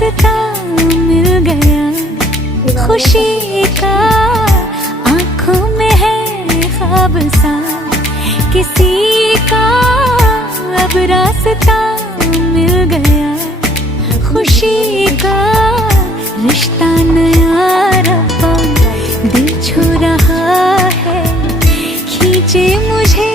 रास्ता मिल गया खुशी का, आंखों में है ख्वाब सा किसी का, अब रास्ता मिल गया खुशी का। रिश्ता नया रब्बा दिल छू रहा है, खींचे मुझे